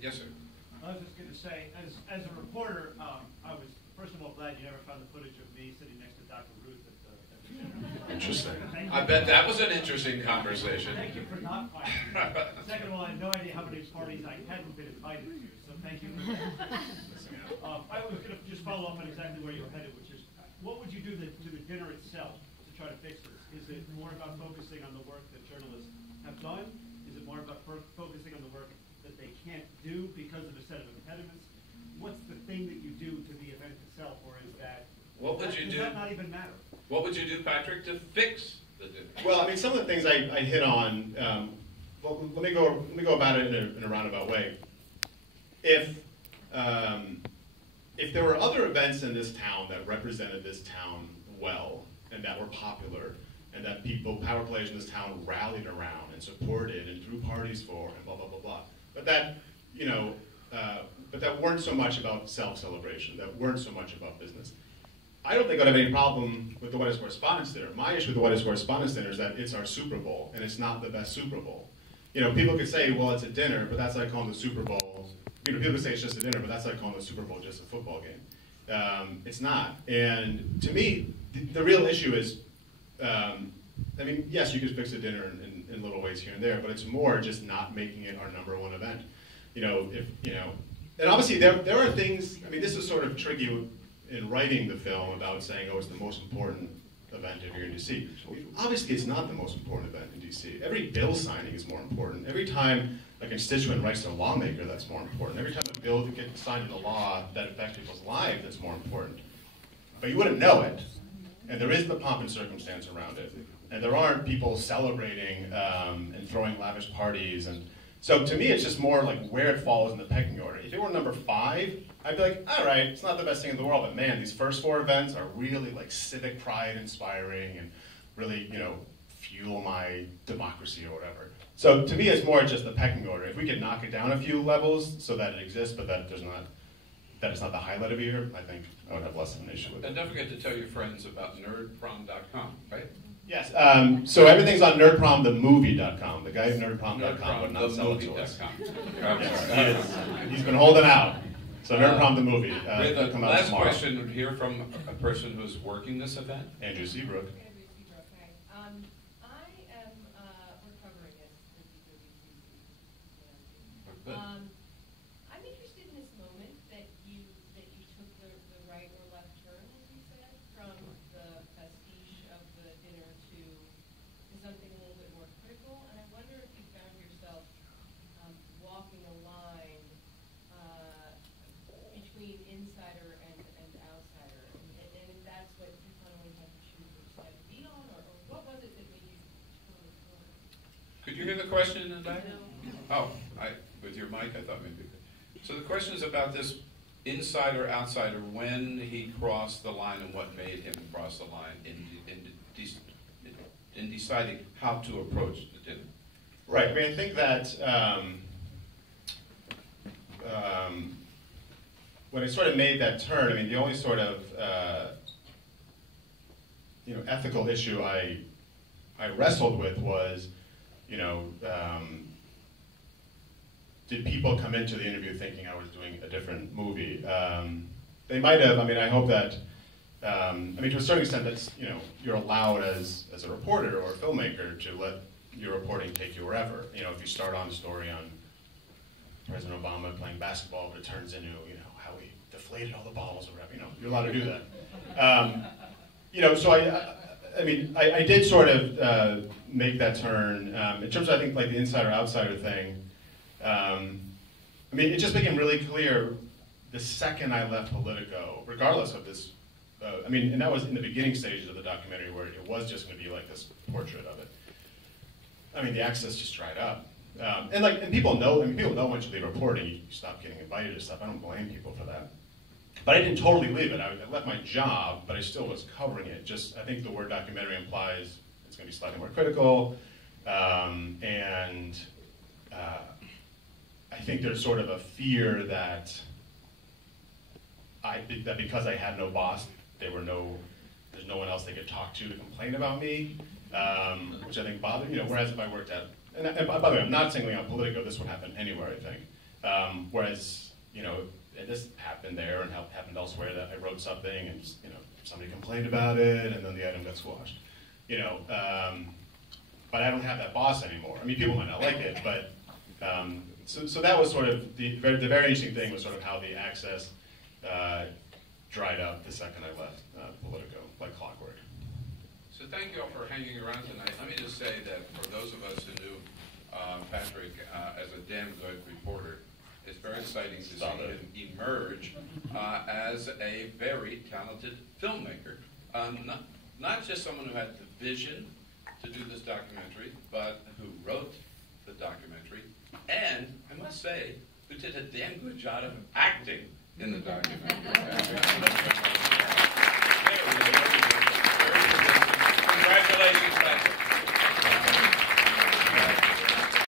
Yes, sir. I was just going to say, as a reporter, I was first of all glad you never found the footage of me sitting next to Dr. Ruth at the dinner. Interesting. I bet that was an interesting conversation. Thank you for not finding it. Second of all, I had no idea how many parties I hadn't been invited to, so thank you for that. I was going to just follow up on exactly where you were headed, which is, what would you do to the dinner itself to try to fix this? Is it more about focusing on the work that journalists have done? Is it more about focusing on the work that they can't do because of a set of impediments? What's the thing that you do to the event itself, or is that, does that not even matter? What would you do, Patrick, to fix the dinner? Well, I mean, some of the things I hit on, well, let me go about it in a roundabout way. If there were other events in this town that represented this town well, and that were popular, and that power players in this town rallied around and supported and threw parties for, and blah, blah, blah, blah. But that, but that weren't so much about self-celebration, that weren't so much about business. I don't think I'd have any problem with the White House Correspondents' Dinner. My issue with the White House Correspondents' Dinner is that it's our Super Bowl, and it's not the best Super Bowl. People could say, well, it's a dinner, but that's like calling the Super Bowl. People could say it's just a dinner, but that's like calling the Super Bowl just a football game. It's not. And to me, the real issue is, I mean, yes, you could fix a dinner in little ways here and there, but it's more just not making it our #1 event. And obviously there are things, I mean, this is sort of tricky in writing the film about saying, oh, it's the most important event if you're in DC. Obviously, it's not the most important event in DC. Every bill signing is more important. Every time a constituent writes to a lawmaker, that's more important. Every time a bill gets signed into law that affects people's lives, that's more important. But you wouldn't know it, and there is the pomp and circumstance around it, and there aren't people celebrating and throwing lavish parties. And so to me, it's just more like where it falls in the pecking order. If it were number 5, I'd be like, all right, it's not the best thing in the world, but man, these first 4 events are really like civic pride inspiring and really, fuel my democracy or whatever. So to me, it's more just the pecking order. If we could knock it down a few levels so that it exists, but that is not the highlight of the year, I think I would have less of an issue with it. And don't forget to tell your friends about nerdprom.com, right? Yes, so everything's on nerdpromthemovie.com. The guy at nerdprom.com would not sell it to us. He's been holding out. So Nerdprom the movie. The last question would hear from a person who's working this event. Andrew Seabrook. Hi. I am recovering as a I'm interested in this moment that you took the right or left turn, as you said, from the pastiche of the dinner to something a little bit more critical. And I wonder if you found yourself walking a line between insider and outsider, and if that's what you kind of had to choose which side to be on, or what was it that made you turn the corner? Could you hear the question in the back? No. Oh, with your mic, I thought maybe. So the question is about this insider outsider, when he crossed the line and what made him cross the line in deciding how to approach the dinner. Right. I mean, I think that when I sort of made that turn, I mean, the only sort of ethical issue I wrestled with was, did people come into the interview thinking I was doing a different movie? They might have. I mean, I hope that. I mean, to a certain extent, that's you're allowed as a reporter or a filmmaker to let your reporting take you wherever. If you start on a story on President Obama playing basketball, but it turns into how he deflated all the balls or whatever. You're allowed to do that. So I mean, I did sort of make that turn in terms of, I think, like the insider-outsider thing. I mean, it just became really clear the second I left Politico, regardless of this. I mean, and that was in the beginning stages of the documentary where it was just going to be like this portrait of it. I mean, the access just dried up. And people know. I mean, people know once you leave reporting, you stop getting invited to stuff. I don't blame people for that. But I didn't totally leave it. I left my job, but I still was covering it. Just, I think the word documentary implies it's going to be slightly more critical, and I think there's sort of a fear that because I had no boss, there's no one else they could talk to complain about me, which I think bothered. Whereas if I worked at, and by the way, I'm not singling out Politico. This would happen anywhere, I think. Whereas, you know, and this happened there and happened elsewhere, that I wrote something and, you know, somebody complained about it and then the item got squashed. You know, but I don't have that boss anymore. I mean, people might not like it, but so that was sort of the very interesting thing was sort of how the access dried up the second I left Politico, like clockwork. So thank you all for hanging around tonight. Let me just say that for those of us who knew Patrick as a damn good reporter, it's very exciting to see him emerge as a very talented filmmaker. Not just someone who had the vision to do this documentary, but who wrote the documentary, and, I must say, who did a damn good job of acting in the documentary.